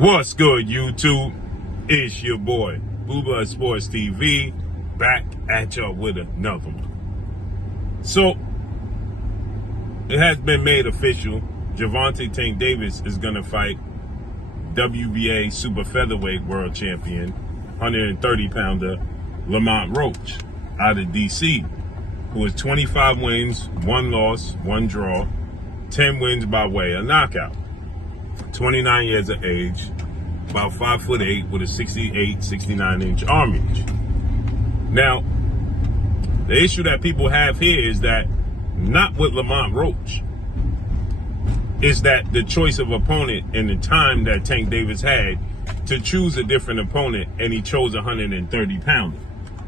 What's good, YouTube? It's your boy, Booba Sports TV, back at y'all with another one. So, it has been made official. Gervonta Tank Davis is going to fight WBA Super Featherweight World Champion, 130-pounder Lamont Roach out of DC, who has 25 wins, 1 loss, 1 draw, 10 wins by way of knockout. 29 years of age, about 5'8", with a 68, 69-inch arm reach. Now, the issue that people have here is that not with Lamont Roach, is that the choice of opponent and the time that Tank Davis had to choose a different opponent, and he chose a 130-pounder,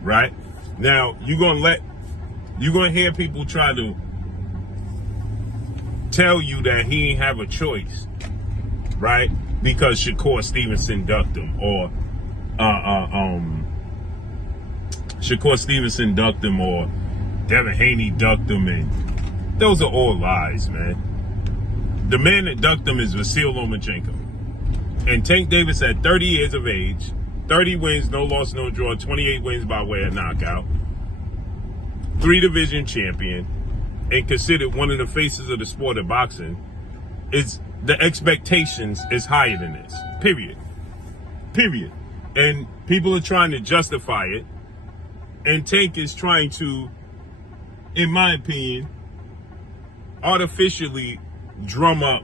right? Now, you're gonna hear people try to tell you that he ain't have a choice, right? Because Shakur Stevenson ducked him, or Shakur Stevenson ducked him, or Devin Haney ducked him, and those are all lies, man. The man that ducked him is Vasyl Lomachenko. And Tank Davis at 30 years of age, 30 wins, no loss, no draw, 28 wins by way of knockout, 3-division champion, and considered one of the faces of the sport of boxing. The expectations is higher than this, period. And people are trying to justify it, and Tank is trying to, in my opinion, artificially drum up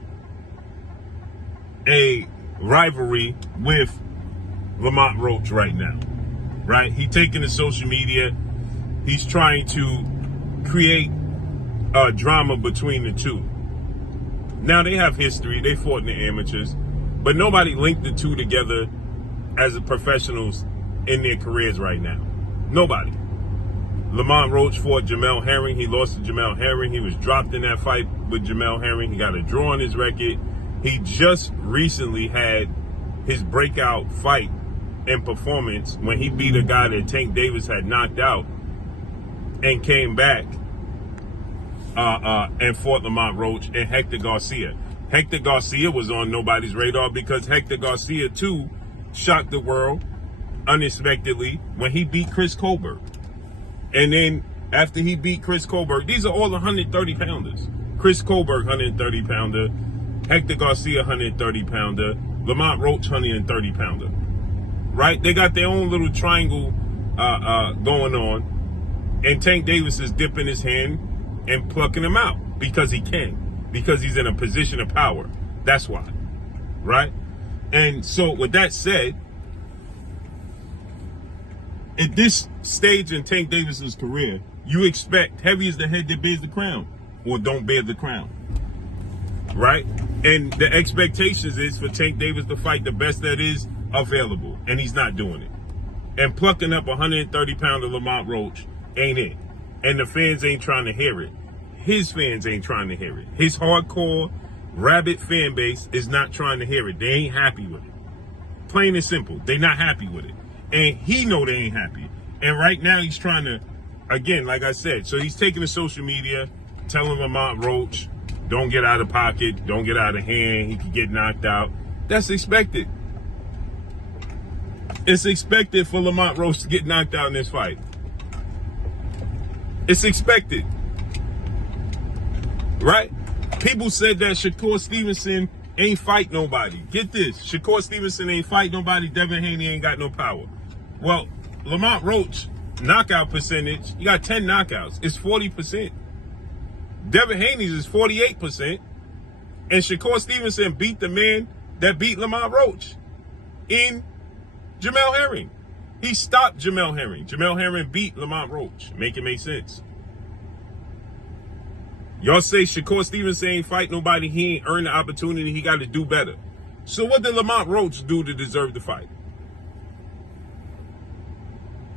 a rivalry with Lamont Roach right now, right? He's taking to social media. He's trying to create a drama between the two. Now, they have history. They fought in the amateurs, but nobody linked the two together as professionals in their careers right now. Nobody. Lamont Roach fought Jamel Herring. He lost to Jamel Herring. He was dropped in that fight with Jamel Herring. He got a draw on his record. He just recently had his breakout fight and performance when he beat a guy that Tank Davis had knocked out and came back and fought Lamont Roach and Hector Garcia. Hector Garcia was on nobody's radar because Hector Garcia, too, shocked the world unexpectedly when he beat Chris Colbert. And then after he beat Chris Colbert, these are all 130-pounders. Chris Colbert, 130-pounder. Hector Garcia, 130-pounder. Lamont Roach, 130-pounder. Right? They got their own little triangle going on. And Tank Davis is dipping his hand and plucking him out because he can. Because he's in a position of power. That's why. Right? And so with that said, at this stage in Tank Davis's career, you expect heavy is the head that bears the crown, or don't bear the crown, right? And the expectations is for Tank Davis to fight the best that is available, and he's not doing it. And plucking up 130-pounder Lamont Roach ain't it. And the fans ain't trying to hear it. His fans ain't trying to hear it. His hardcore, rabid fan base is not trying to hear it. They ain't happy with it. Plain and simple. They not happy with it. And he know they ain't happy. And right now he's trying to, again, like I said, so he's taking to social media, telling Lamont Roach, don't get out of pocket, don't get out of hand, he could get knocked out. That's expected. It's expected for Lamont Roach to get knocked out in this fight. It's expected. Right? People said that Shakur Stevenson ain't fight nobody. Get this. Shakur Stevenson ain't fight nobody. Devin Haney ain't got no power. Well, Lamont Roach, knockout percentage, you got 10 knockouts. It's 40%. Devin Haney's is 48%. And Shakur Stevenson beat the man that beat Lamont Roach in Jamel Herring. He stopped Jamel Herring. Jamel Herring beat Lamont Roach. Make it make sense. Y'all say Shakur Stevenson ain't fight nobody. He ain't earned the opportunity. He got to do better. So what did Lamont Roach do to deserve the fight?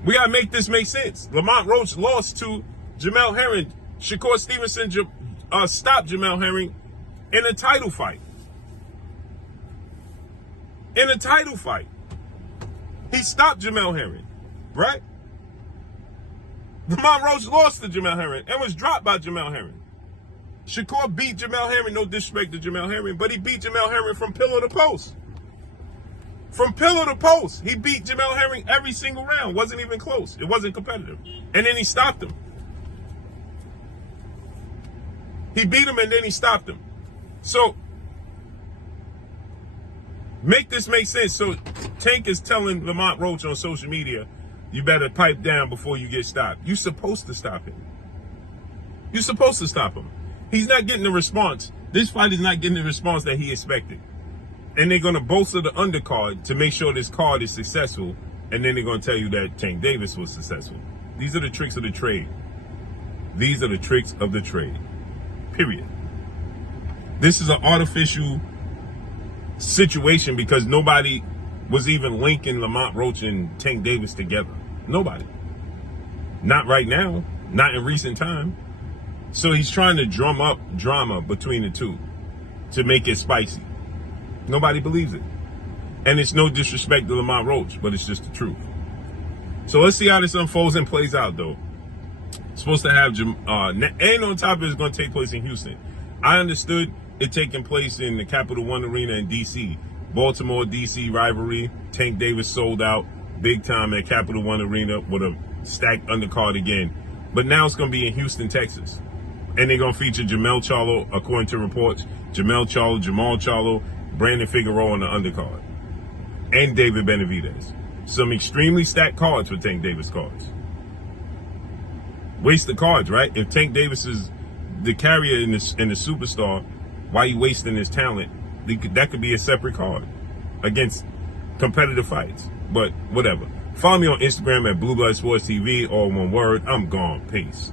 We got to make this make sense. Lamont Roach lost to Jamel Herring. Shakur Stevenson stopped Jamel Herring in a title fight. In a title fight. He stopped Jamel Herring. Right? Lamont Roach lost to Jamel Herring and was dropped by Jamel Herring. Shakur beat Jamel Herring, no disrespect to Jamel Herring, but he beat Jamel Herring from pillar to post. From pillar to post. He beat Jamel Herring every single round. Wasn't even close. It wasn't competitive. And then he stopped him. He beat him and then he stopped him. So, make this make sense. So, Tank is telling Lamont Roach on social media, you better pipe down before you get stopped. You're supposed to stop him. You're supposed to stop him. He's not getting the response. This fight is not getting the response that he expected. And they're going to bolster the undercard to make sure this card is successful. And then they're going to tell you that Tank Davis was successful. These are the tricks of the trade. These are the tricks of the trade. Period. This is an artificial situation because nobody was even linking Lamont Roach and Tank Davis together. Nobody. Not right now. Not in recent time. So he's trying to drum up drama between the two to make it spicy. Nobody believes it. And it's no disrespect to Lamont Roach, but it's just the truth. So let's see how this unfolds and plays out, though. It's supposed to have, and on top of it, it's going to take place in Houston. I understood it taking place in the Capital One Arena in D.C. Baltimore, D.C. rivalry. Tank Davis sold out big time at Capital One Arena with a stacked undercard again. But now it's going to be in Houston, Texas. And they're going to feature Jamal Charlo, according to reports. Jamal Charlo, Brandon Figueroa on the undercard. And David Benavidez. Some extremely stacked cards for Tank Davis cards. Waste the cards, right? If Tank Davis is the carrier and the superstar, why are you wasting his talent? That could be a separate card against competitive fights. But whatever. Follow me on Instagram at Blue Blood Sports TV, all one word. I'm gone. Peace.